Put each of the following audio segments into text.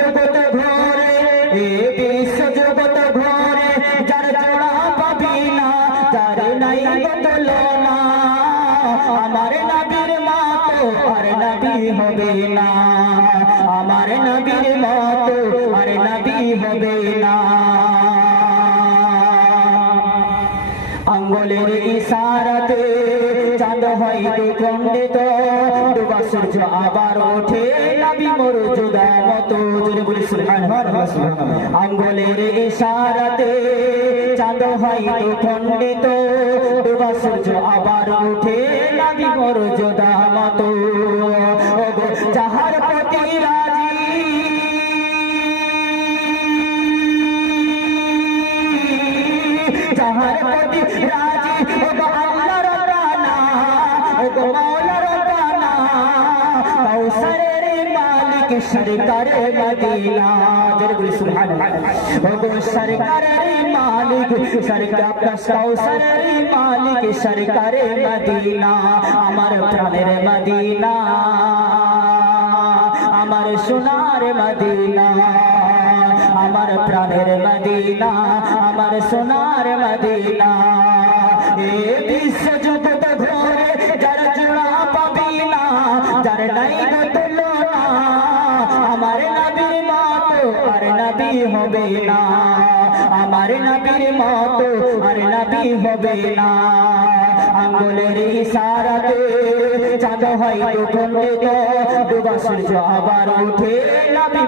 জগত ঘরে, এ বিশ্ব জগত ঘরে, যার জোড়া পাবি না, যার নাই তুলনা আমার নবীর মতো আর নবী হবে না। আমার নবীর মতো আর নবী হবে না। আঙ্গুলের ইশারাতে চাঁদ হইতে খণ্ডিত ডুবা সূর্য আবার ওঠে নবী মরুজুদা মতো। জোরে বলি আঙ্গুলের ইশারাতে চাঁদ হয় খণ্ডিত ডুবা সূর্য আবার ওঠে নবী মরুজুদা মতো। যাহার সরকারে মদিনা। জোরে বলি, সুবহানাল্লাহ। ওগো সরকার মালিক, সরকারে মদিনা। আমার প্রাণের মদিনা। আমার সোনার মদিনা। আমার প্রাণের মদিনা। আমার সোনার মদিনা। এ বিশ্ব নবী হবে না। আমার নবীর মতো আর নবী হবে না। আঙ্গুলের ইশারাতে চাঁদ হয় সূর্য আবার উঠে নবী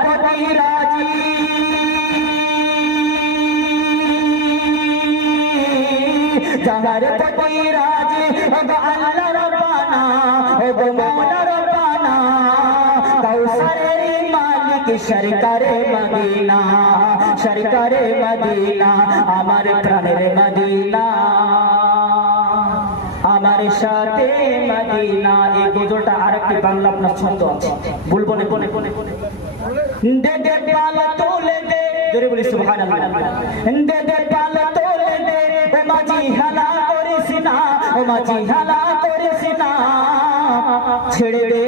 প্রতি রাজি। প্রতি রাজি আল্লাহ মালিক সরকারে মদিনা সরকারে মদিনা, আমার প্রাণের মদিনা। আমার সাথে মদিনা, এই আরেকটি বাংলা আপনার ছন্দ আছে। বলব না কোনে কোনে দে দে পালা তোলে দে। জোরে বলি, সুবহানাল্লাহ। দে দে পালা তোলে দে। ও মাঝি হালা করিস না, ও মাঝি হালা করিস না। ছেড়ে দে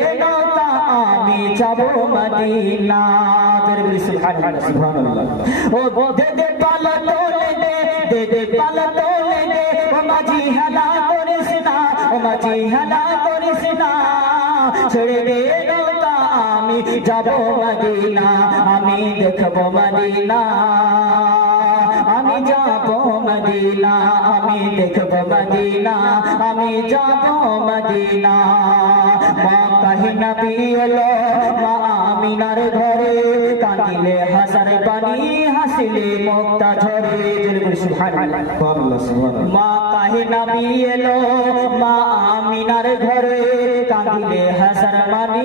আমি যাব মদিনা। জোরে বলি, সুবহানাল্লাহ সুবহানাল্লাহ। ও দে দে পালা তোলে দে দে দে পালা তোলে দে। ও মাঝি হালা ছেড়ে দে আমি যাব মদিনা আমি দেখব মদিনা। আমি যাব মদিনা আমি দেখব মদিনা আমি যাব মদিনা। মা কাহি নবী এলো মা আমিনার ঘরে কাঁদিলে হাসার পানি হাসিলে মুক্তা ঝরে। মা কাহি নবী এলো মা আমিনার ঘরে কাঁদিলে হাসার মানি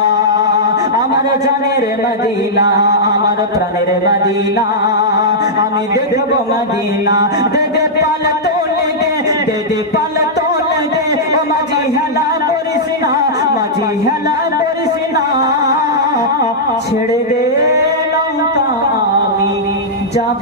আমার জানের মদিনা, আমার প্রাণের মদিনা। আমি দেখব মদিনা, দেদে পাল তোলে দে, দেদে পাল তোলে দে। ও মাঝি হেলা করিস না, মাঝি হেলা করিস না। ছেড়ে দে লঙ্কা, আমি যাব